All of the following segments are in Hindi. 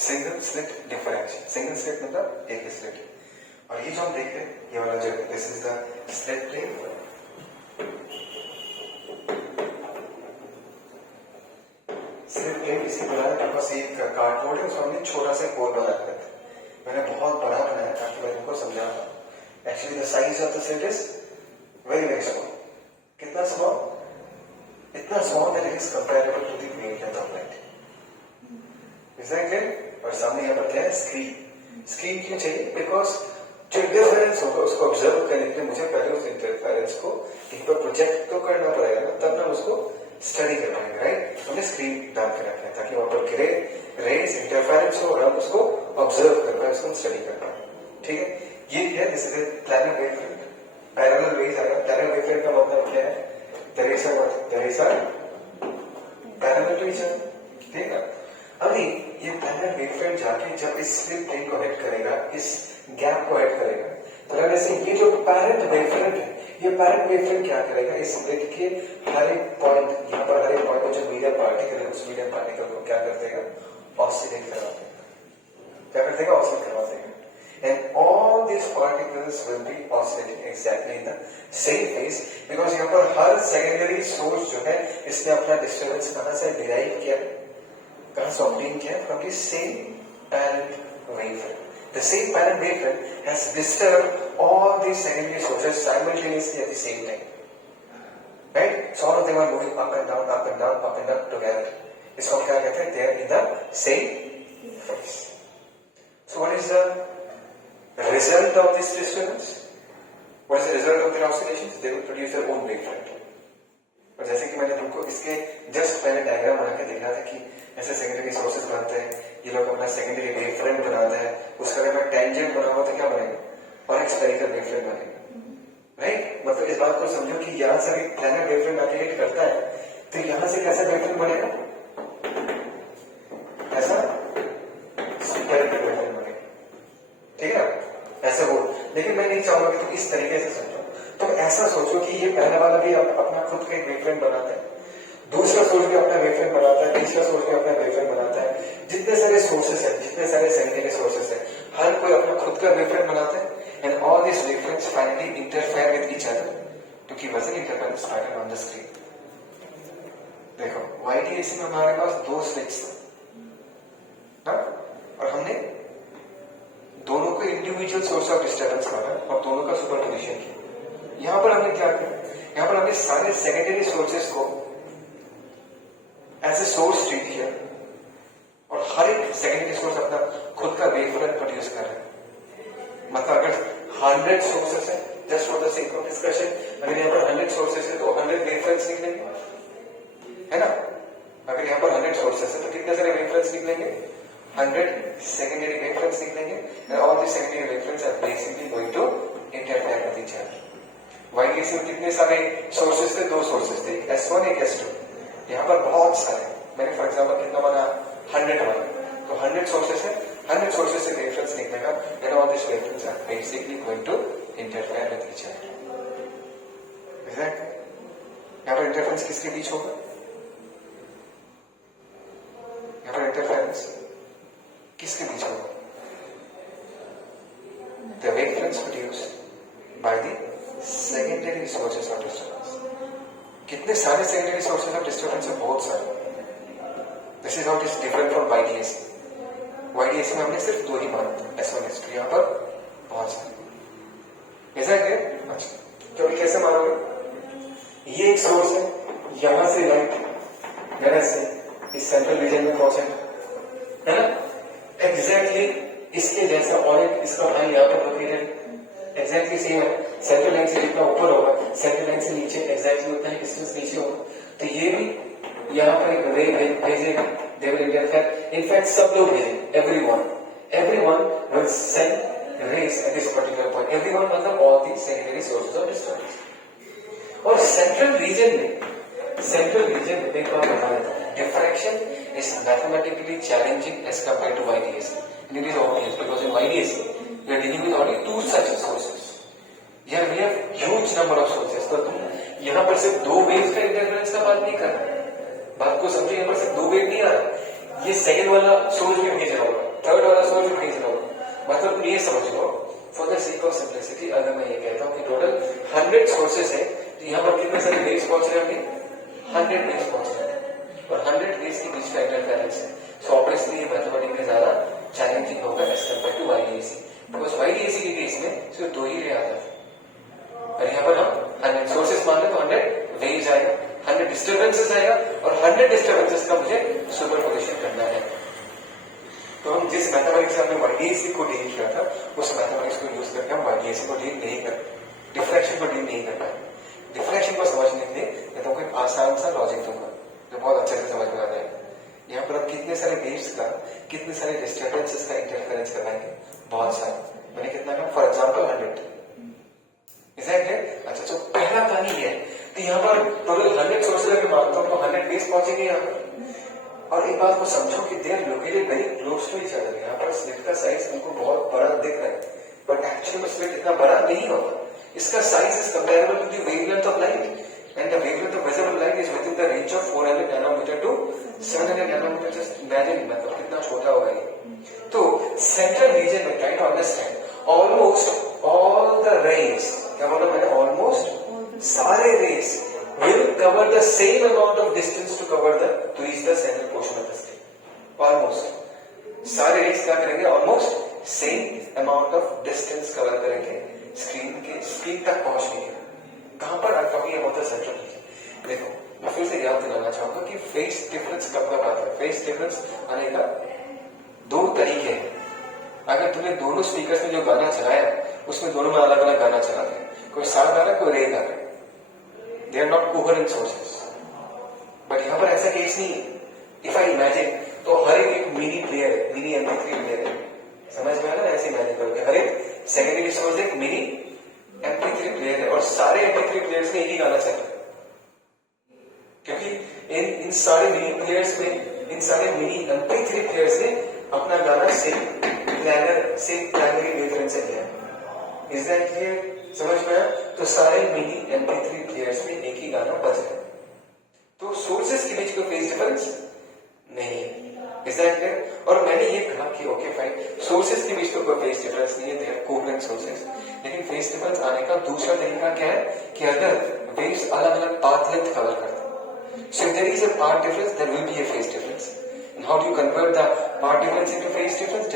Single slit differential. Single slit मतलब एक ही स्लिट। और ये जो हम देखते हैं ये वाला जो this is the slit plane, slit plane इसकी बनाने के पास एक कार्डबोर्ड है, उसमें हमने छोटा सा होल बना रखा था। मैंने बहुत बड़ा बनाया ताकि मैं तुमको समझा पाऊं। Actually the size of the slit is very very small. कितना स्मॉल? इतना small that it is comparable to the wavelength of light. Is that clear? और सामने यहाँ पर क्या है? स्क्रीन। स्क्रीन क्यों चाहिए? बिकॉज जो इंटरफेरेंस होगा उसको ऑब्जर्व करने के लिए मुझे पहले उस इंटरफेरेंस को कहीं पर प्रोजेक्ट तो करना पड़ेगा ना, तब ना उसको स्टडी कर पाएंगे, राइट? हमने स्क्रीन डाल के रखा है ताकि वहां पर गिरे रेज इंटरफेरेंस हो और हम उसको ऑब्जर्व कर पाए, उसको स्टडी कर पाए। ठीक है, ये है this is planar wavefront. Parallel rays आएगा। पैरेलल वेवफ्रंट का मतलब क्या है? There is a parallel to each other. ठीक है, अभी ये पैरेलल वेवफ्रंट जाके जब इस स्लिट प्लेन को हिट करेगा, इस गैप को हिट करेगा, तो अगर ऐसे ये जो पैरेंट वेवफ्रंट है, ये पैरेंट वेवफ्रंट क्या करेगा? इस स्लिट के हर एक पॉइंट, यहाँ पर हर एक पॉइंट में जो मीडियम पार्टिकल है उस मीडियम पार्टिकल को क्या कर देगा? ऑसिलेट करवा देगा। क्या कर देगा? ऑसिलेट करवा देगा। And all these particles will be oscillating exactly in the same phase because यहाँ पर हर सेकेंडरी सोर्स जो है इसने अपना डिस्टर्बेंस कहाँ से डिराइव किया, कहाँ से ऑब्टेन किया? From the same parent wavefront. The same parent wavelength has disturbed all these secondary sources simultaneously at the same time. Right? So all of them are moving up and down, up and down, up and down together. इसको क्या कहते हैं? They are in the same phase. So what is the result of this disturbance? What is the result of their oscillations? They will produce their own wavefront. और जैसे कि मैंने तुमको इसके जस्ट पहले डायग्राम बना के देखा था कि ऐसे सेकेंडरी सोर्सेज बनते हैं, ये लोग अपना सेकेंडरी वेवफ्रंट बनाते हैं, उसका अगर मैं टेंजेंट बनाऊंगा तो क्या बनेगा? और एक स्फेरिकल वेवफ्रंट बनेगा, राइट? मतलब इस बात को समझो कि यहाँ से अगर प्लैनेट वेवफ्रंट आके हिट करता है तो यहाँ से कैसा वेवफ्रंट बनेगा? ऐसा स्फेरिकल वेवफ्रंट बनेगा। ठीक है, ऐसे हो। लेकिन मैं नहीं चाहूंगा कि तुम इस तरीके से समझो। तो ऐसा सोचो कि ये पहला वाला भी अपना खुद का एक वेवफ्रंट बनाता है, दूसरा सोर्स भी अपना वेवफ्रंट बनाता है, तीसरा सोर्स भी अपना वेवफ्रंट बनाता है। जितने सारे सोर्सेस हैं, जितने सारे सेकेंडरी सोर्सेस हैं, हर कोई अपना खुद का वेवफ्रंट बनाता है। And all this wavefronts finally interfere with each other to keep us an interference pattern on the screen. देखो YTAC में हमारे पास दो स्विच थे और हमने दोनों को इंडिविजुअल सोर्स ऑफ डिस्टर्बेंस माना और दोनों का सुपरपोजिशन किया। यहां पर हमने क्या किया? यहां पर हमने सारे सेकेंडरी सोर्सेस को एज ए सोर्स ट्रीट किया और हर एक सेकेंडरी सोर्स अपना खुद का वेवफ्रंट प्रोड्यूस कर रहा है। मतलब अगर 100 सोर्सेस है, just for the sake of discussion, अगर यहाँ पर 100 सोर्सेस है तो 100 वेवफ्रंट्स निकलेंगे, है ना? अगर यहाँ पर 100 सोर्सेस है तो कितने सारे वेवफ्रंट्स निकलेंगे? 100 सेकेंडरी वेवफ्रंट्स निकलेंगे। And all the secondary wavefronts are basically going to interfere with each other. YTAC में कितने सारे सोर्सेस थे? दो सोर्सेस थे, एक S1 एक S2। यहाँ पर बहुत सारे, मैंने फॉर एग्जांपल कितना बना? 100 बना। तो 100 सोर्सेस है, 100 सोर्सेस से वेवफ्रंट्स निकलेगा and all this wavefronts are basically going to interfere with each other. यहाँ पर इंटरफेरेंस किसके बीच होगा? यहाँ पर इंटरफेरेंस किसके बीच होगा? The wavefronts produced by the secondary sources of disturbance. कितने सारे सेकेंडरी सोर्सेस ऑफ डिस्टर्बेंस है? बहुत सारे। This is how it is different from YTAC। YTAC में हमने सिर्फ दो ही माना, S1 S2। यहाँ पर बहुत सारे। ऐसा है? अच्छा, तो अभी कैसे मानोगे? ये एक सोर्स है, यहां से लाइट यहाँ से इस सेंट्रल रीजन में पहुंचे, है ना? एग्जैक्टली इसके जैसा और एक इसका भाई यहाँ पर लोकेटेड एग्जैक्टली सेम है। सेंट्रल लाइन से जितना ऊपर होगा, सेंट्रल लाइन से नीचे एग्जैक्टली उतना ही डिस्टेंस नीचे होगा। तो ये भी यहाँ पर एक रे भेजेगा, दे विल इंटरफेयर। इनफैक्ट सब लोग भेजेंगे, everyone will send rays at this particular point. Everyone मतलब all the secondary sources of disturbance. और सेंट्रल रीजन में एक बात बता देता हूं, diffraction is mathematically challenging as compare to YTAC। It is obvious because in YTAC we are dealing with only two such sources. Here we have huge number of sources. तो तुम यहाँ पर सिर्फ दो वेव्स का इंटरफेरेंस का बात नहीं कर रहे, बात को समझो। यहाँ पर सिर्फ दो वेव नहीं आ रहा, ये सेकंड वाला सोर्स भी भेज रहा होगा, थर्ड वाला सोर्स इंक्रीज होगा। मतलब ये समझ लो, for the sake of simplicity अगर मैं ये कहता हूँ कि टोटल 100 सोर्सेस है, तो यहाँ पर कितने सारे वेव्स पहुंच रहे होंगे? 100 वेव्स पहुंच रहे हैं, और 100 वेव्स के बीच का इंटरफेरेंस है। सो ऑब्वियसली ये मैथमेटिक्स में ज्यादा चैलेंजिंग होगा as compare to YDAC, because YDAC के केस में सिर्फ 2 ही रे आता है, और यहाँ पर हम 100 सोर्सेस मान लें तो 100 वेव्स आएगा, 100 डिस्टर्बेंसेस आएगा, और 100 डिस्टर्बेंसेस का मुझे सुपरपोजिशन करना है। तो हम जिस मैथमेटिक्स से हमने YDAC को डील किया था, उस मैथमेटिक्स को यूज करके हम YDAC को डील नहीं कर, डिफ्रैक्शन को डील नहीं कर पाए। डिफ्रैक्शन को समझने के लिए मैं तुमको एक आसान सा लॉजिक दूंगा जो बहुत अच्छे से समझ में आ जाएगा। यहाँ पर हम कितने सारे वेव्स का, कितने सारे डिस्टर्बेंसेस का इंटरफेरेंस करवाएंगे? बहुत सारे। मैंने कितना कहा? For example 100। अच्छा, तो पहला कहानी है कि यहाँ पर टोटल 100 सोर्सेज अगर मानता हूँ तो 100 वेव्स पहुंचेंगे यहाँ पर। और एक बात को समझो कि they are located very close to each other. यहाँ पर स्लिट का साइज हमको बहुत बड़ा दिख रहा है, बट एक्चुअली में स्लिट इतना बड़ा नहीं होगा। इसका size is comparable to the wavelength of light, and the wavelength of visible light is within the range of 400 nanometre to 700 nanometre. Just imagine, मतलब कितना छोटा होगा ये। तो सेंट्रल रीजन में try to understand almost all the rays, क्या बोला मैंने? ऑलमोस्ट सारे rays will cover the same amount of distance to cover the to reach the central portion of the screen. Almost सारे रेज क्या करेंगे? Almost same amount of distance cover करेंगे स्क्रीन तक पहुंचने के। कहां पर? I talking about the central region. देखो, मैं फिर से याद दिलाना चाहूंगा कि फेस डिफरेंस कब कब आता है। फेस डिफरेंस आने का 2 तरीके हैं। अगर तुमने दोनों स्पीकर में जो गाना चलाया उसमें दोनों में अलग अलग गाना चला है, कोई सा गा रहा है, कोई रे गा रहा है। They are not coherent sources. But यहाँ पर ऐसा केस नहीं है। If I imagine, तो हर एक मिनी प्लेयर है, मिनी MP3 प्लेयर है। समझ में आ रहा है? ऐसे इमेजिन करोगे, हर एक सेकेंडरी सोर्स एक मिनी MP3 प्लेयर है, और सारे MP3 प्लेयर्स में एक ही गाना चल रहा है, क्योंकि इन सारे मिनी प्लेयर्स में, इन सारे मिनी MP3 प्लेयर्स ने अपना गाना सेम प्राइमरी वेवलेंथ से लिया। Is that clear? समझ में आया? तो सारे मिनी MP3 प्लेयर्स में एक ही गाना बज रहा है, तो सोर्सेस के बीच कोई फेज डिफरेंस नहीं है। Is that clear? और मैंने ये कहा कि ओके फाइन, सोर्सेस के बीच तो कोई फेज डिफरेंस नहीं है, दे आर कोहेरेंट सोर्सेस। लेकिन फेज डिफरेंस आने का दूसरा तरीका क्या है कि अगर वेव्स अलग अलग पाथ लेंथ कवर करते हैं, so there is a path difference, there will be a phase difference. And how do you convert the path difference into phase difference?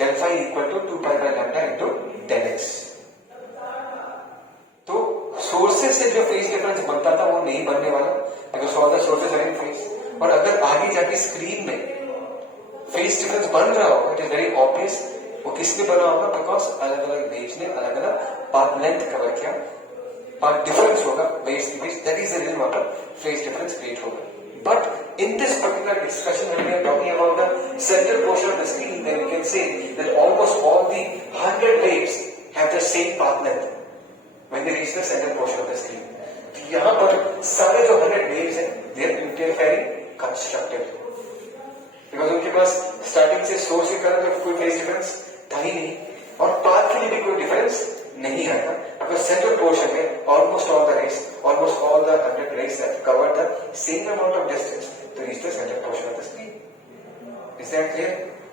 Del phi equal to 2 pi by lambda into del x. तो सोर्सेस से जो फेज डिफरेंस बनता था वो नहीं बनने वाला, because all the sources are in phase. और अगर आगे जाके स्क्रीन में फेज डिफरेंस बन रहा होगा, इट इज वेरी ऑब्वियस वो किसने बना होगा, बिकॉज अलग अलग वेव्स ने अलग अलग पाथ लेंथ कवर किया, पाथ डिफरेंस होगा वेव्स के बीच, that is the reason why phase difference create होगा। But in this particular discussion, when we are talking about the central portion of the screen, then we can say that almost all the 100 waves have the same path length when they reach the central portion of the screen. तो यहाँ पर सारे जो 100 waves हैं, they are interfering constructively, because उनके पास स्टार्टिंग से सोर्स के कारण तो कोई फेज डिफरेंस था ही नहीं, और पाथ के लिए भी कोई डिफरेंस नहीं आएगा, because central portion में almost all the rays, almost all the 100 rays have covered the same amount of distance to reach the central portion of the screen. Is that clear?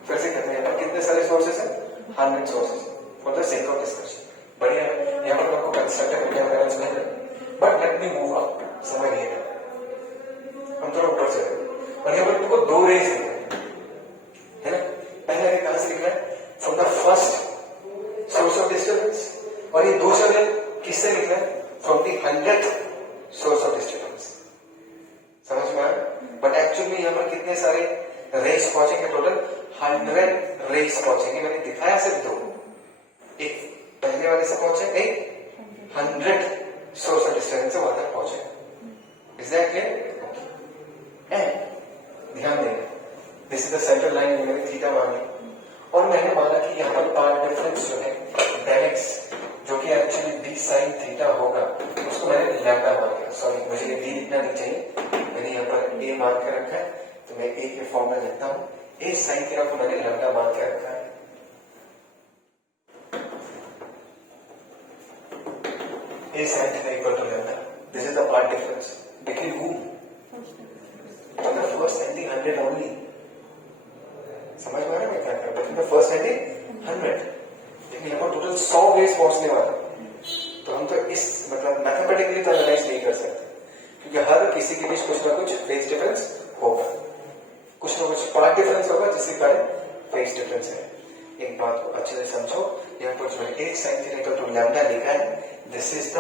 फिर से कहते हैं, यहाँ पर कितने सारे सोर्सेस हैं? 100 sources, for the sake of discussion. बढ़िया, यहाँ पर आपको कंस्ट्रक्टिव इंटरफेरेंस मिल रहा है, but let me move up. समझिए, हम थोड़ा ऊपर से, और यहाँ पर तुमको 2 रेज है ना? पहले रे कहां से लिखा है? From the first source of disturbance, और ये दूसरा रे किससे लिखा है? From the 100th source of disturbance. समझ में आया? बट एक्चुअली यहाँ पर कितने सारे रेस पहुंचेंगे? टोटल 100 रेस पहुंचेंगे। मैंने दिखाया सिर्फ 2, एक पहले वाले से पहुंचे, एक 100 सोर्स ऑफ डिस्टर्बेंस से वहां तक पहुंचे। Is that clear? एंड ध्यान देना, this is the central line, मैंने थीटा मानी, और मैंने माना कि यहाँ पर पाथ डिफरेंस जो है del x, जो कि एक्चुअली d sin थीटा होगा, उसको मैंने लैम्डा मान लिया। सॉरी, मुझे ये d लिखना नहीं चाहिए, मैंने यहाँ पर a मान के रखा है, तो मैं a के फॉर्म में लिखता हूँ। a sin थीटा को मैंने लैम्डा मान के रखा है। a sin theta equal to lambda, this is the path difference between whom? The first and the 100 only. 100 waves पहुंचने वाला, तो हम तो इस मतलब मैथमेटिकली तो एनालाइज नहीं कर सकते, क्योंकि हर किसी के बीच कुछ ना कुछ फेज डिफरेंस होगा, कुछ ना कुछ पार्ट डिफरेंस होगा, जिसके कारण फेज डिफरेंस है। एक बात को अच्छे से समझो, यहाँ पर जो है 1 sin theta equal to lambda लिखा है, this is the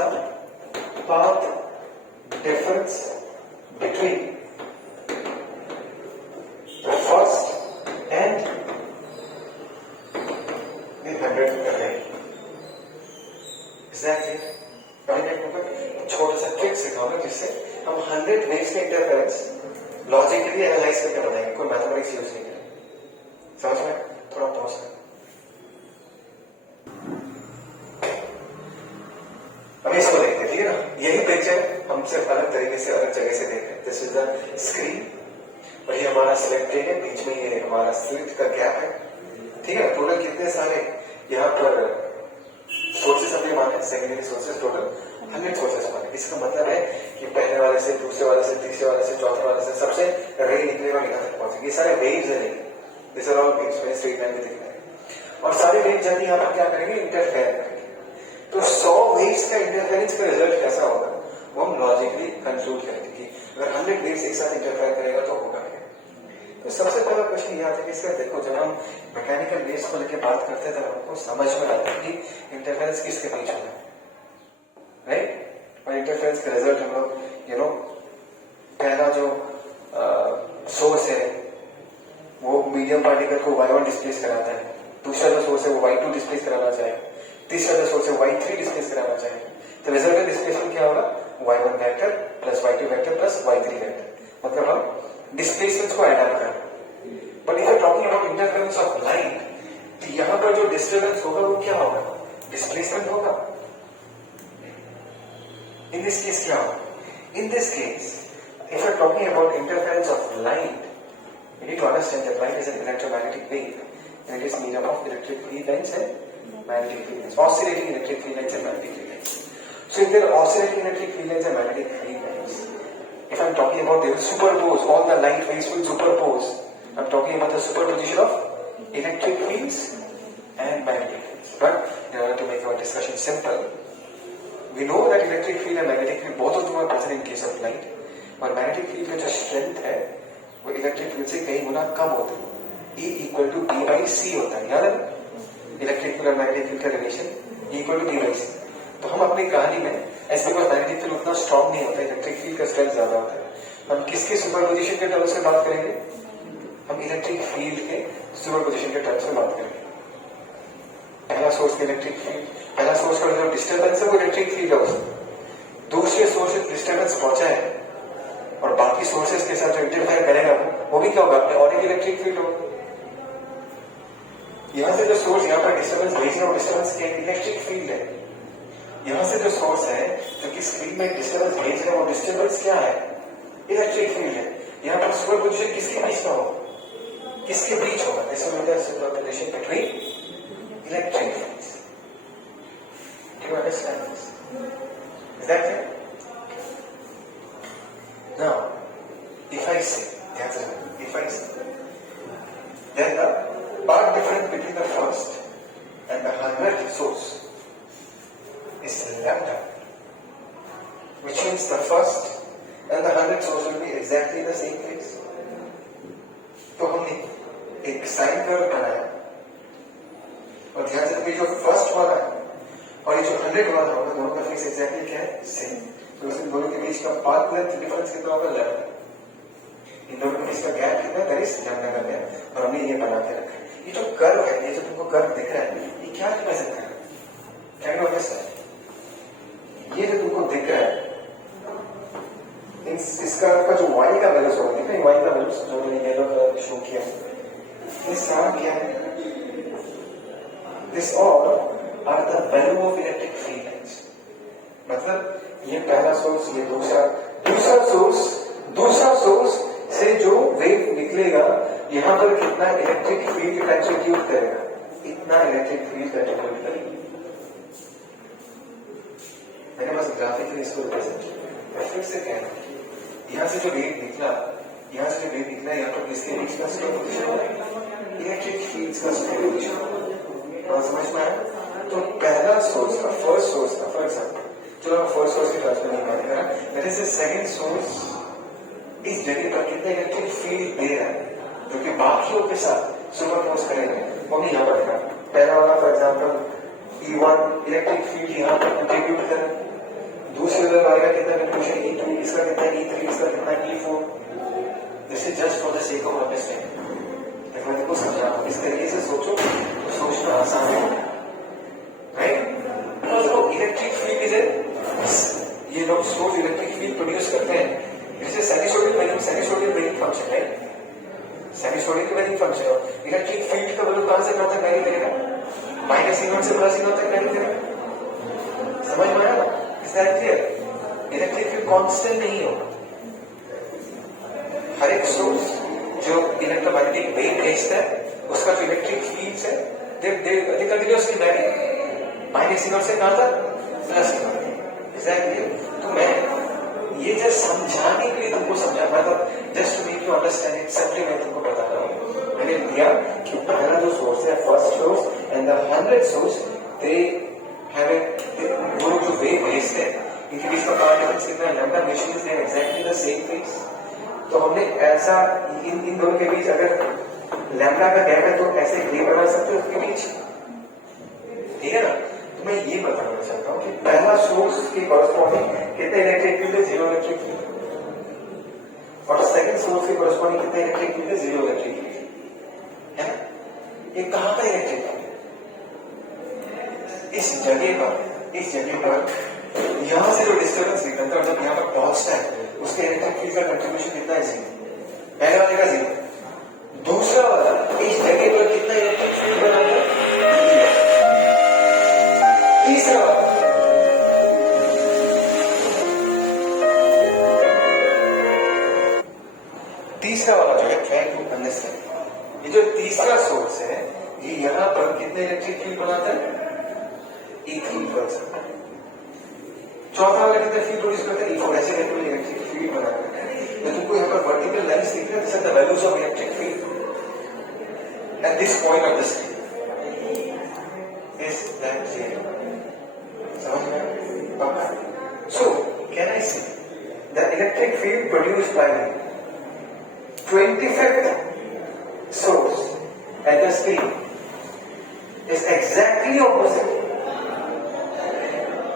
path difference between the first and 100 कर रहे हैं। एग्जैक्टली छोटा सा ट्रिक सिखाऊंगा जिससे हम 100 वेव्स के इंटरफेरेंस लॉजिकली एनालाइज करके बताएंगे, कोई मैथमेटिक्स यूज नहीं करेंगे। समझ में? थोड़ा पॉज कर। अब इसको देखते हैं, ठीक है ना? यही पिक्चर हम सिर्फ अलग तरीके से अलग जगह से देख रहे हैं। दिस इज द स्क्रीन और ये हमारा सिलेक्ट प्लेन है, बीच में ये हमारा स्लिट का गैप है, ठीक है। टोटल कितने सारे यहाँ पर सोर्सेस हमने माने, सेकेंडरी सोर्सेस टोटल 100 सोर्सेस माने। इसका मतलब है कि पहले वाले से, दूसरे वाले से, तीसरे वाले से, चौथे वाले से सबसे रे निकलेगा, यहाँ तक पहुंचेगी। ये सारे वेव्स है, दिस आर ऑल वेव्स, मैंने स्ट्रेट लाइन में दिख रहा है। और सारे वेव्स जब यहाँ पर क्या करेंगे, इंटरफेयर करेंगे। तो 100 वेव्स का इंटरफेरेंस का रिजल्ट कैसा होगा वो हम लॉजिकली कंक्लूड करेंगे कि अगर 100 वेव्स एक साथ इंटरफेयर करेगा तो होगा क्या। तो सबसे पहला क्वेश्चन यह आता है कि इसका देखो, जब हम मैकेनिकल वेव्स को लेकर बात करते हैं तब हमको समझ में आता है कि इंटरफेरेंस किसके बीच होगा, राइट। और इंटरफेरेंस का रिजल्ट हम लोग यू नो पहला जो सोर्स है वो मीडियम पार्टिकल को y1 डिस्प्लेस कराता है, दूसरा जो सोर्स है वो y2 डिस्प्लेस कराना चाहे, तीसरा जो सोर्स है y3 डिस्प्लेस कराना चाहे। तो रिजल्ट डिस्प्लेसमेंट क्या होगा, y1 vector plus y2 vector plus y3 vector, मतलब हम डिस्प्लेसमेंट को ऐड अप करें। But if you talking about interference of light, तो यहां पर जो डिस्टर्बेंस होगा वो क्या होगा, डिस्प्लेसमेंट होगा। In this case क्या होगा, in this case if you are talking about interference of light, you need to understand that light is an electromagnetic wave and it is made up of electric field lines and magnetic field lines, oscillating electric field lines and magnetic field lines. So if there are oscillating electric field lines and magnetic field lines, if I am talking about they will superpose, all the light waves will superpose. I am talking about the superposition of electric fields and magnetic fields. But in order to make our discussion simple, we know that electric field and magnetic field both of them are present in case of light, और magnetic field का जो strength है वो electric field से कई गुना कम होता है, E equal to B by C होता है, याद है? इलेक्ट्रिक फील्ड और मैग्नेटिक फील्ड का relation equal to B by C। तो हम अपनी कहानी में ऐसे बिकॉज मैग्नेटिक फील्ड उतना स्ट्रॉन्ग नहीं होता है, इलेक्ट्रिक फील्ड का स्ट्रेंथ ज्यादा होता है, हम किसके सुपरपोजिशन के टर्म्स में बात करेंगे, हम इलेक्ट्रिक फील्ड के सुपरपोजिशन के टर्म्स में बात करेंगे। पहला सोर्स का इलेक्ट्रिक फील्ड, पहला सोर्स का जो डिस्टर्बेंस है वो इलेक्ट्रिक फील्ड है उसमें, दूसरे सोर्स से डिस्टर्बेंस पहुंचा है और बाकी सोर्सेस के साथ जो इंटरफेयर करेगा वो भी क्या होगा, और एक इलेक्ट्रिक फील्ड होगा। यहां से जो सोर्स यहाँ पर डिस्टर्बेंस भेज रहा है, डिस्टर्बेंस क्या इलेक्ट्रिक फील्ड है। यहां से जो सोर्स है जो कि स्क्रीन में डिस्टर्बेंस भेज रहा है वो डिस्टर्बेंस क्या है, इलेक्ट्रिक फील्ड है। यहाँ पर सुपरपोजिशन किसके बीच में होगा, किसके बीच होगा, this will be the superposition between electric fields. Do you understand this? Is that clear? Now, if I say, then the path difference between the first and the 100th source is lambda, which means the first and the 100th source will be exactly the same place. तो हमने एक साइन कर्व बनाया और ध्यान से देखिए जो फर्स्ट वाला है और ये जो 100 वाला होगा दोनों का फेस एग्जैक्टली क्या है, सेम। तो इसमें दोनों के बीच का पाथ लेंथ डिफरेंस कितना होगा, लैम्डा। इन दोनों के बीच का गैप कितना है, दैट इज लैम्डा का गैप। और हमने ये बना के रखा है। ये जो कर्व है, ये जो तुमको कर्व दिख रहा है, ये क्या रिप्रेजेंट कर रहा है, कैन यू अंडरस्टैंड? ये जो तुमको दिख रहा है इसका जो y का वैल्यूज होगा, देखो y का वैल्यूज जो मैंने येलो कलर शो किया, इसका क्या है, This all are the value of electric field lines. मतलब ये पहला सोर्स, ये दूसरा सोर्स से जो वेव निकलेगा यहाँ पर कितना इलेक्ट्रिक फील्ड कंट्रीब्यूट करेगा, इतना इलेक्ट्रिक फील्ड कंट्रीब्यूट करेगा। मैंने बस ग्राफिकली इसको रिप्रेजेंट किया। फिर से कहना यहाँ से जो वेव निकला, यहाँ पर इसके बीच का सुपरपोजिशन इलेक्ट्रिक फील्ड्स का सुपरपोजिशन। और समझ में आया? तो पहला सोर्स का फर्स्ट सोर्स का फॉर एग्जाम्पल, चलो फर्स्ट सोर्स की तरफ नहीं बात करें, that is the second source इस जगह पर कितने इलेक्ट्रिक फील्ड दे रहा है जो कि बाकियों के साथ सुपरपोज करेंगे, वो भी यहाँ पर देखा। पहला वाला for example E1 electric field यहाँ पर कंट्रीब्यूट कर, दूसरे वाले का कितना कंट्रीब्यूशन E2, इसका कितना E3, इसका कितना E4। This is just for the sake of understanding, मैंने को समझा। इस तरीके से सोचो तो सोचना आसान है, राइट। तो इलेक्ट्रिक फील्ड इज ये लोग सोर्स इलेक्ट्रिक फील्ड प्रोड्यूस करते हैं, जैसे साइनसॉइडल ब्रेकिंग फंक्शन है, साइनसॉइडल ब्रेकिंग फंक्शन है। इलेक्ट्रिक फील्ड का वैल्यू कहां से कहां तक वैरी करेगा, -E0 से +E0 तक वैरी करेगा। समझ में आया ना? Is that clear? Electric field constant नहीं होगा। हर एक सोर्स जो इलेक्ट्रोमैग्नेटिक वेव भेजता है उसका जो इलेक्ट्रिक फील्ड है दे कंटिन्यूअसली वैरी, -E0 से कहां तक, +E0। एग्जैक्टली। तो मैं ये जस्ट समझाने के लिए तुमको समझा, मतलब just to make you understand it simply मैं तुमको बता रहा हूँ। मैंने दिया कि पहला जो सोर्स है first source and the 100 source they have वो लोग जो वेव भेजते हैं इनके बीच का पावर डिफरेंस कितना है, लैम्डा मेशन is there exactly the same phase. तो हमने ऐसा इन दोनों के बीच अगर लैम्डा का गैप है तो ऐसे ग्रे बना सकते हो उसके बीच, ठीक है ना। तो मैं ये बताना चाहता हूँ कि पहला सोर्स के कॉरस्पॉन्डिंग कितने इलेक्ट्रिक फील्ड है, 0 इलेक्ट्रिक फील्ड, और सेकंड सोर्स के कॉरस्पॉन्डिंग कितने इलेक्ट्रिक फील्ड है, 0 इलेक्ट्रिक फील्ड, है ना। ये कहां का इलेक्ट्रिक फील्ड, इस जगह पर यहां से जो डिस्टर्बेंस निकलता है मतलब यहां पर पहुंचता है उसके इलेक्ट्रिक फील्ड का कंट्रीब्यूशन कितना है, 0। पहला वाले का 0, दूसरा वाला इस जगह पर कितना इलेक्ट्रिक फील्ड बनाता है, तीसरा वाला जो है ट्राई टू अंडरस्टैंड, ये जो तीसरा सोर्स है ये यहां पर कितने इलेक्ट्रिक फील्ड बनाता है, E3%। चौथा वाला कितना फील्ड प्रोड्यूस करता है, E4। ऐसे इलेक्ट्रिक फील्ड बनाता है। तो तुमको यहाँ पर वर्टिकल लाइंस दिख रहा है, this are the values of electric field at this point of the screen. Is that clear? समझ में आया? So can I say the electric field produced by 25th source at the screen is exactly opposite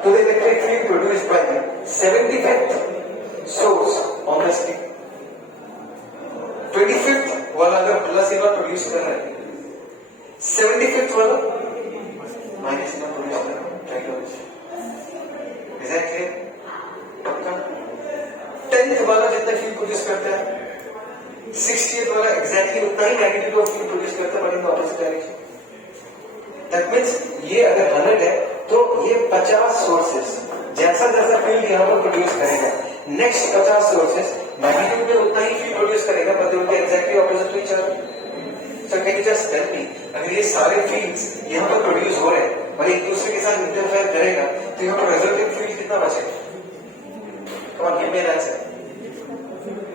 to the electric field produced by the 75th source on the screen. 25th वाला अगर +E0 प्रोड्यूस कर रहा है, 75th वाला -E0 प्रोड्यूस कर रहा है, try to understand. Is that clear? पक्का? 10th वाला जितना फील्ड प्रोड्यूस करता है, 60th वाला एग्जैक्टली उतना ही मैग्नीट्यूड ऑफ फील्ड प्रोड्यूस करता है but in opposite direction. That means ये अगर 100 है तो ये 50 सोर्सेस जैसा जैसा फील्ड यहाँ पर प्रोड्यूस करेगा, नेक्स्ट 50 सोर्सेस मैग्नीट्यूड में उतना ही फील्ड प्रोड्यूस करेगा but they will be exactly opposite to each other. So can you just tell me, अगर ये सारे फील्ड्स यहाँ पर प्रोड्यूस हो रहे हैं और एक दूसरे के साथ इंटरफेयर करेगा तो यहाँ पर रिजल्टिंग फील्ड कितना बचेगा? Come on give me an answer.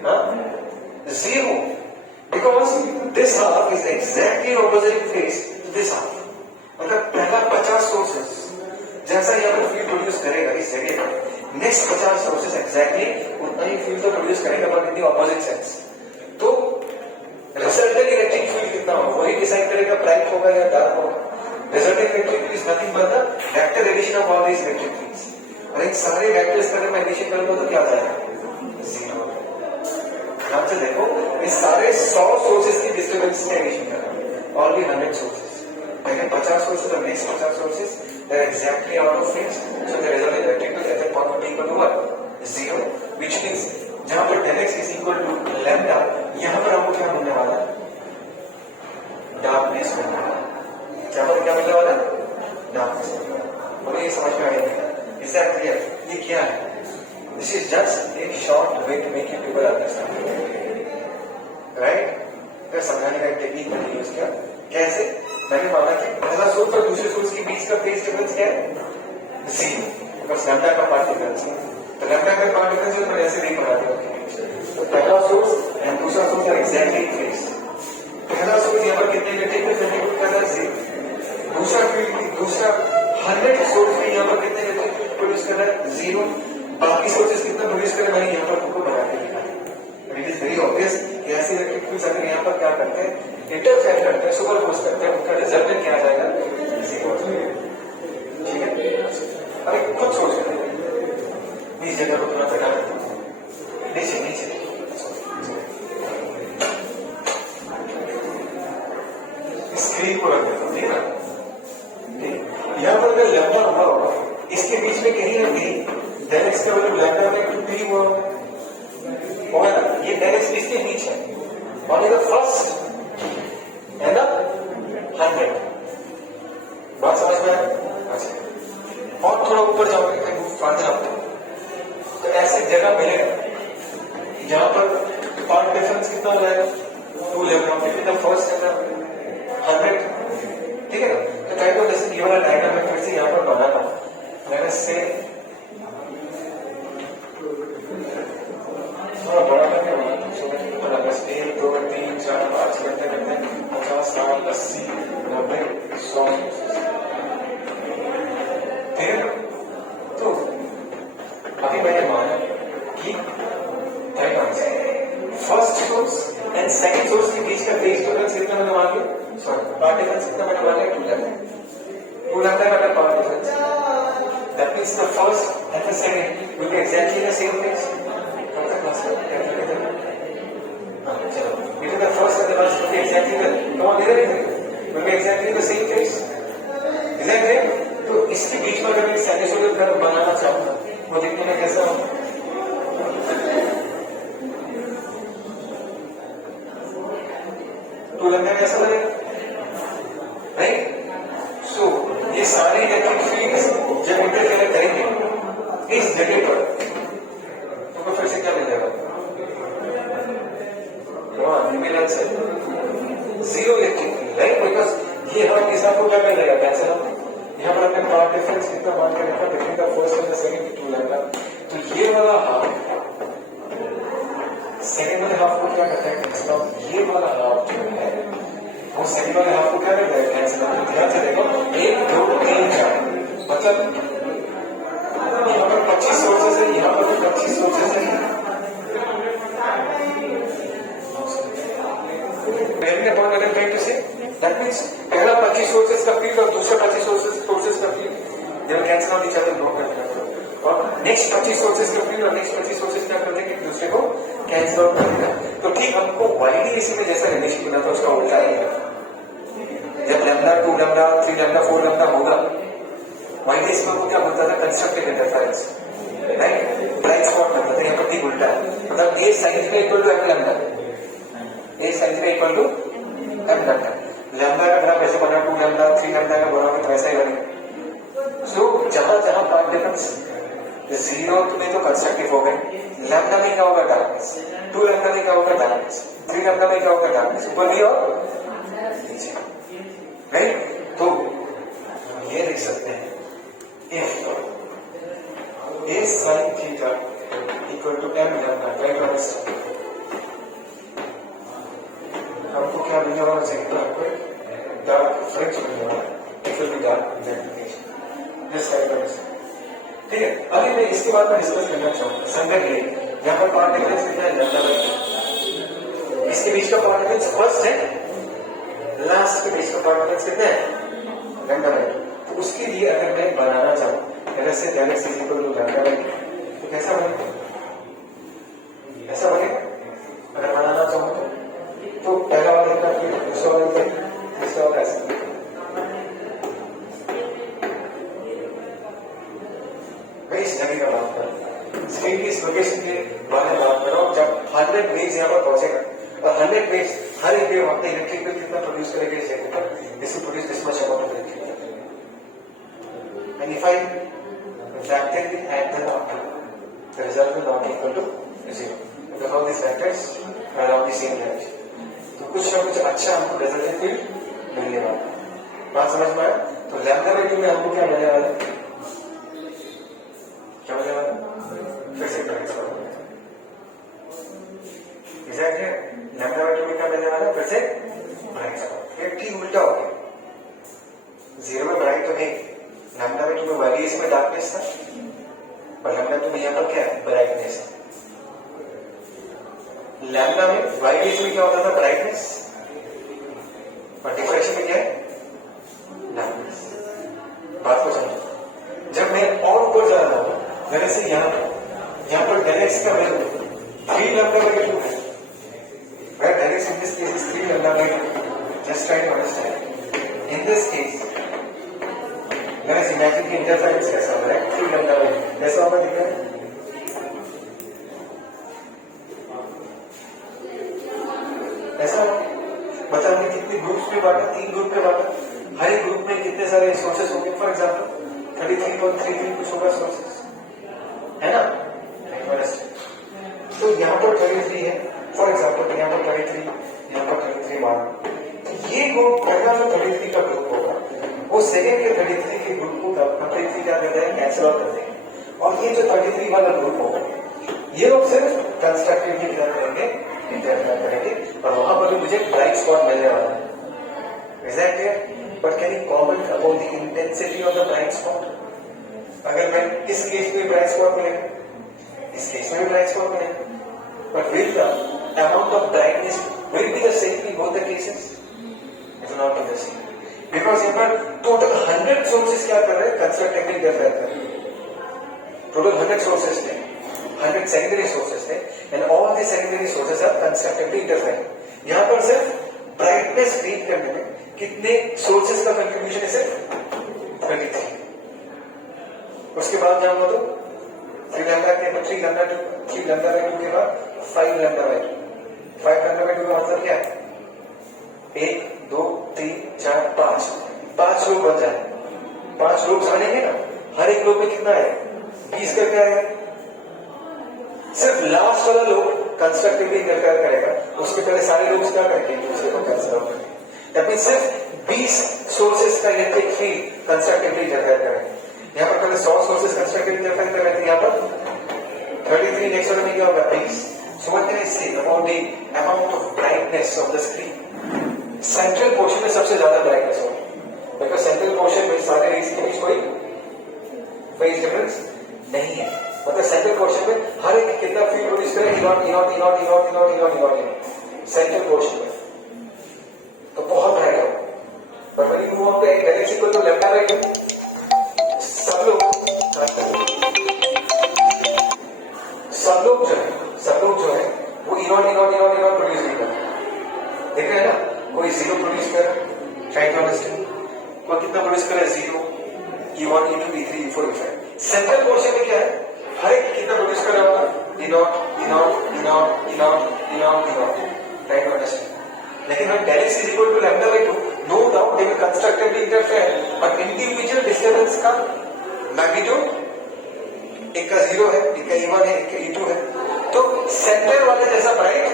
हां, 0, because this half is exactly opposite phase to this half। मतलब पहला 50 सोर्सेस जैसा यहाँ पर फील्ड प्रोड्यूस करेगा इस जगह पर, नेक्स्ट 50 सोर्सेस एग्जैक्टली उतना ही फील्ड तो प्रोड्यूस करेगा but in the opposite sense. तो रिजल्टेंट इलेक्ट्रिक फील्ड कितना होगा वही डिसाइड करेगा ब्राइट होगा या डार्क होगा। Resultant electric field is nothing but the vector addition of all these electric fields, और इन सारे वेक्टर्स का अगर मैं एडिशन करूंगा तो क्या आ जाएगा, 0। ध्यान से देखो, ये सारे 100 सोर्सेस की डिस्टर्बेंस का एडिशन कर रहा है, ऑल दी 100 सोर्सेस, पहले 50 सोर्सेस और next 50 sources they are exactly out of phase, so the result electrical effect point will be equal to what, 0, which means जहां पर del x इज इक्वल टू लैम्डा, यहां पर हमको क्या मिलने वाला है, डार्कनेस मिलने वाला है। जहां पर क्या मिलने वाला है, डार्कनेस। बोलो ये समझ में आएगा? Is that clear? ये क्या है? This is just a short way to make you people understand, right? फिर समझाने का एक टेक्निक मैंने यूज किया। कैसे? मैंने माना कि पहला सोर्स और दूसरे सोर्स के बीच का फेज डिफरेंस क्या है, 0, बिकॉज लैम्डा का पार्ट डिफरेंस है। तो लैम्डा का पार्ट डिफरेंस मैंने ऐसे नहीं बना दिया। तो पहला सोर्स एंड दूसरा सोर्स आर एग्जैक्टली फेज। पहला सोर्स यहाँ पर कितने इलेक्ट्रिक फील्ड कंट्रीब्यूट कर रहा है, 0। दूसरा करते हैं, इंटरफेयर करते हैं, सुपरपोज करते हैं, उनका रिजल्ट क्या आ जाएगा, जीरो हो जाएगा। ठीक है, अरे खुद सोच रहे हैं इस जगह को थोड़ा घटा देते हैं, नीचे नीचे स्क्रीन को रख देता हूँ, ठीक है। यहाँ पर अगर लैम्डा हुआ होगा, इसके बीच में कहीं ना कहीं डेल एक्स का वैल्यू लैम्डा में टू थ्री हुआ होगा ना, ये डेल एक्स इसके बीच है, और ये फर्स्ट है ना 100, बात समझ में आया? अच्छा, और थोड़ा ऊपर जाओगे कहीं फार्दर आपको, तो ऐसे जगह मिलेगा जहां पर पार्ट डिफरेंस कितना हो जाएगा, 2 lambda between the first and the 100, ठीक है ना। तो कहीं तो जैसे ये वाला डायग्राम में फिर से यहाँ पर बनाना, मैंने से थोड़ा बड़ा करके बनाता हूँ, बस 1 2 3 4 5 करते करते 50 60 80 90 100, ठीक है। तो अभी मैंने माना कि first source and second source के बीच का फेज डिफरेंस कितना मैंने मान लिया, सॉरी पार्ट डिफरेंस कितना मैंने मान लिया, 2 लैम्डा का path difference, that means the first and the second will be exactly the same phase. कब तक क्लास में चलो, between the first and the last will be exactly the, come on इधर will be exactly the same face, is that clear? तो इसके बीच में अगर मैं साइनसॉइडल कर्व बनाना चाहूँ वो देखने में कैसा होगा, तो लगता है कैसा लगेगा, राइट? सो ये सारे इलेक्ट्रिक फील्ड्स जब इंटरफेयर करेंगे इस जगह पर, तो फिर से क्या मिल जाएगा, zero electric field, right? Because ये हर किसान को क्या मिल जाएगा, कैंसिल होता है। यहाँ पर अपने पार्ट डिफरेंस कितना मान के रखा, between the first and the second 2 lambda, तो ये वाला हाफ सेकंड वाले हाफ को क्या करता है, कैंसिल आउट, ये वाला हाफ जो है वो सेकंड वाले हाफ को क्या करता है, कैंसिल आउट। ध्यान से देखो 1 2 3 4, मतलब यहाँ पर 25 सोर्सेस है, यहाँ पर भी 25 सोर्सेस है, दैट मींस पहला 25 सोर्सेस का फील्ड और दूसरा 25 सोर्सेस का फील्ड जब cancel out each other note करते हैं, और नेक्स्ट 25 सोर्सेस का फील्ड और नेक्स्ट 25 सोर्सेस क्या करते हैं, एक दूसरे को कैंसिल आउट करते हैं। तो ठीक हमको वाईडीएसी में जैसा रिलेशन मिला था उसका उल्टा है, जब लैम्डा 2 लैम्डा 3 लैम्डा 4 लैम्डा होगा, वाईडीएसी में हमको क्या बोलता था, constructive interference, right? Blind spot बनता था, यहाँ पर ठीक उल्टा है, मतलब a sine theta equal to m lambda, a sine theta equal to m lambda. Lambda का ग्राफ ऐसे बना, 2 लैम्डा 3 लैम्डा का बना तो वैसा ही बनेगा। सो जहां जहां पार्ट डिफरेंस जीरो में तो कंस्ट्रक्टिव हो गए, लैम्डा में क्या होगा, डार्कनेस, 2 लैम्डा में क्या होगा, डार्कनेस, 3 लैम्डा में क्या होगा, डार्कनेस, ऊपर भी और नीचे, राइट? तो ये लिख सकते हैं if a sine theta equal to m lambda by one, हमको क्या मिलने वाला है, डार्क फ्रिंज मिलने वाला है, it will be dark indentation, this kind of, ठीक है। अभी मैं इसके बाद में डिस्कस करना चाहूंगा संगत ये, यहाँ पर पार्ट डिफरेंस कितना है, लैम्डा, इसके बीच का पार्ट डिफरेंस फर्स्ट है, लास्ट के बीच का पार्ट डिफरेंस कितना है, लैम्डा, तो उसके लिए अगर मैं बनाना चाहूँ एल से del x equal to lambda, तो कैसा बनेगा, ऐसा बनेगा अगर बनाना चाहूँ तो पहला वाला का दूसरा वाला का तीसरा वाला ऐसा, मैं इस जगह का बात कर रहा हूँ, स्क्रीन की इस लोकेशन के बारे में बात कर रहा हूँ, जब 100 वेव्स यहाँ पर पहुंचेगा और 100 वेव्स हर एक वेव अपने इलेक्ट्रिक फील्ड कितना प्रोड्यूस करेगा इस जगह पर, this will produce this much amount of electric field, and if I vector add them up, the result will not equal to 0 because all these vectors are along the same direction. तो कुछ ना कुछ अच्छा हमको रिजल्टेंट फील्ड मिलने वाला है, बात समझ में आया? तो लैम्डा बाय 2 में हमको क्या मिलने वाला है, क्या मिलने वाला है, फिर से करेंगे एग्जैक्टली, लैम्डा बाय 2 में क्या मिलने वाला है, फिर से ब्राइट, ये ठीक उल्टा हो गया, 0 में ब्राइट तो नहीं, लैम्डा बाय 2 में वाईडीएस में डार्कनेस था और लैम्डा 2 में यहाँ पर क्या है, ब्राइटनेस है। लैम्डा में वाईडीएस में क्या होता था, ब्राइटनेस, और डिफ्रैक्शन में क्या है? डार्कनेस। बात को समझो, जब मैं और ऊपर जा रहा हूं, मेरे से यहां पर डायरेक्ट का वैल्यू 3 लैम्डा बाय 2 है, where direct in this case is 3 lambda by 2. Just try to understand. In this case, let's imagine कि इंटरफेरेंस कैसा हो रहा है, 3 lambda by 2 कैसा होगा दिख रहा है? ऐसा बता हमने कितने ग्रुप्स में बांटा? 3 ग्रुप में बांटा। हर एक ग्रुप में कितने सारे सोर्सेस होंगे? फॉर एग्जाम्पल 33.33 कुछ होगा सोर्सेस, है ना? तो यहाँ पर 33 है, फॉर एग्जाम्पल यहाँ पर 33, यहाँ पर 33 मान। ये ग्रुप पहला जो 33 का ग्रुप होगा, वो सेकेंड के 33 के ग्रुप को 33 क्या करते हैं? कैंसिल आउट करते हैं। और ये जो 33 वाला ग्रुप होगा, ये लोग सिर्फ कंस्ट्रक्टिवली क्या करेंगे? इंटरफेयर करेंगे, और वहां पर भी मुझे ब्राइट स्पॉट मिलने वाला है। Is that clear? But can you comment about the intensity of the bright spot? अगर मैं इस केस में ब्राइट स्पॉट मिलेगा, इस केस में भी ब्राइट स्पॉट मिलेगा, but will the amount of brightness will be the same in both the cases? It will not be the same, because यहाँ पर total 100 sources क्या कर रहे हैं? कंस्ट्रक्टिवली इंटरफेयर कर रहे हैं। टोटल 100 सोर्सेस थे, 100 सेकेंडरी सोर्सेस थे, and all the secondary sources are constructively interfering. यहाँ पर सिर्फ ब्राइटनेस क्रिएट करने में कितने सोर्सेस का कंट्रीब्यूशन है? सिर्फ 33। उसके बाद जाऊंगा तो 3 लैम्डा के बाद 3 लैम्डा 2, 3 लैम्डा बाय 2 के बाद 5 लैम्डा बाय 2। 5 लैम्डा बाय 2 का मतलब क्या है? 1 2 3 4 5 लोग बन जाए। 5 लोग बनेंगे ना, हर एक लोग में कितना है? 20 करके आएगा। सिर्फ लास्ट वाला लोग कंस्ट्रक्टिवली इंटरफेयर करेगा, उसके पहले सारे लोग क्या करेंगे? दूसरे को कैंसिल आउट करेंगे। दैट मींस सिर्फ 20 सोर्सेस का इलेक्ट्रिक फील्ड कंस्ट्रक्टिवली इंटरफेयर करेगा। यहाँ पर पहले 100 सोर्सेस कंस्ट्रक्टिवली इंटरफेयर कर रहे थे, यहाँ पर 33 नेक्स्ट वाले में क्या होगा? 20। So what can I say about the amount of brightness of the screen? Central portion में सबसे ज्यादा ब्राइटनेस होगी, बिकॉज सेंट्रल पोर्शन में सारे रेज के बीच कोई फेज डिफरेंस नहीं है। मतलब सेंट्रल पोर्शन में हर एक कितना फील्ड प्रोड्यूस करे? सेंट्रल पोर्शन में तो बहुत ब्राइट हो। पर when you move on to एक गैलेक्सी को तो लैम्डा बाय 2 सब लोग जो है वो इनॉट प्रोड्यूस नहीं करते। देख रहे हैं ना, कोई 0 प्रोड्यूस कर, ट्राई टू अंडरस्टैंड, कोई कितना प्रोड्यूस करे? 0, E1 E2 E3 E4 E5। Central portion में क्या है? हर एक कितना प्रोड्यूस कर रहा होगा? इनॉट। Try to understand. लेकिन when galaxy is equal to lambda by 2, no doubt they will constructively interfere, but individual disturbance का मैग्नीट्यूड एक का 0 है, एक का E1 है, एक का E2 है, तो सेंटर वाले जैसा ब्राइट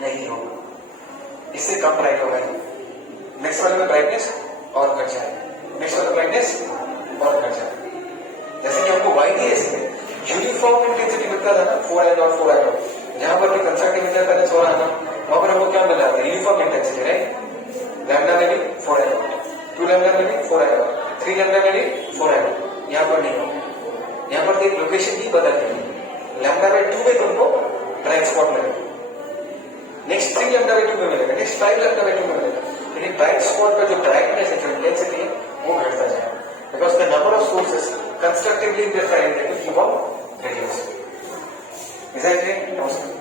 नहीं होगा, इससे कम ब्राइट होगा। नेक्स्ट वाले में ब्राइटनेस और घट जाएगा, नेक्स्ट वाला ब्राइटनेस और घट जाएगा। जैसे कि हमको YDS में यूनिफॉर्म इंटेंसिटी मिलता था ना, 4i और 4i, जहां पर भी कंस्ट्रक्टिव इंटरफेरेंस हो रहा था, वहां पर हमको क्या मिला? Uniform intensity, right? लैम्डा में भी 4i, 2 लैम्डा में भी 4i, 3 लैम्डा में भी 4i। यहाँ पर नहीं होगा, यहाँ पर एक लोकेशन ही बदल गई। लैम्डा बाय 2 में तुमको ब्राइट स्पॉट मिलेगा, नेक्स्ट 3 लैम्डा बाय 2 में मिलेगा, नेक्स्ट 5 लैम्डा बाय 2 में मिलेगा। लेकिन ब्राइट स्पॉट का जो ब्राइटनेस है, जो इंटेंसिटी है, वो घटता जाएगा, because the number of sources constructively interfering will keep on reducing. Is that clear?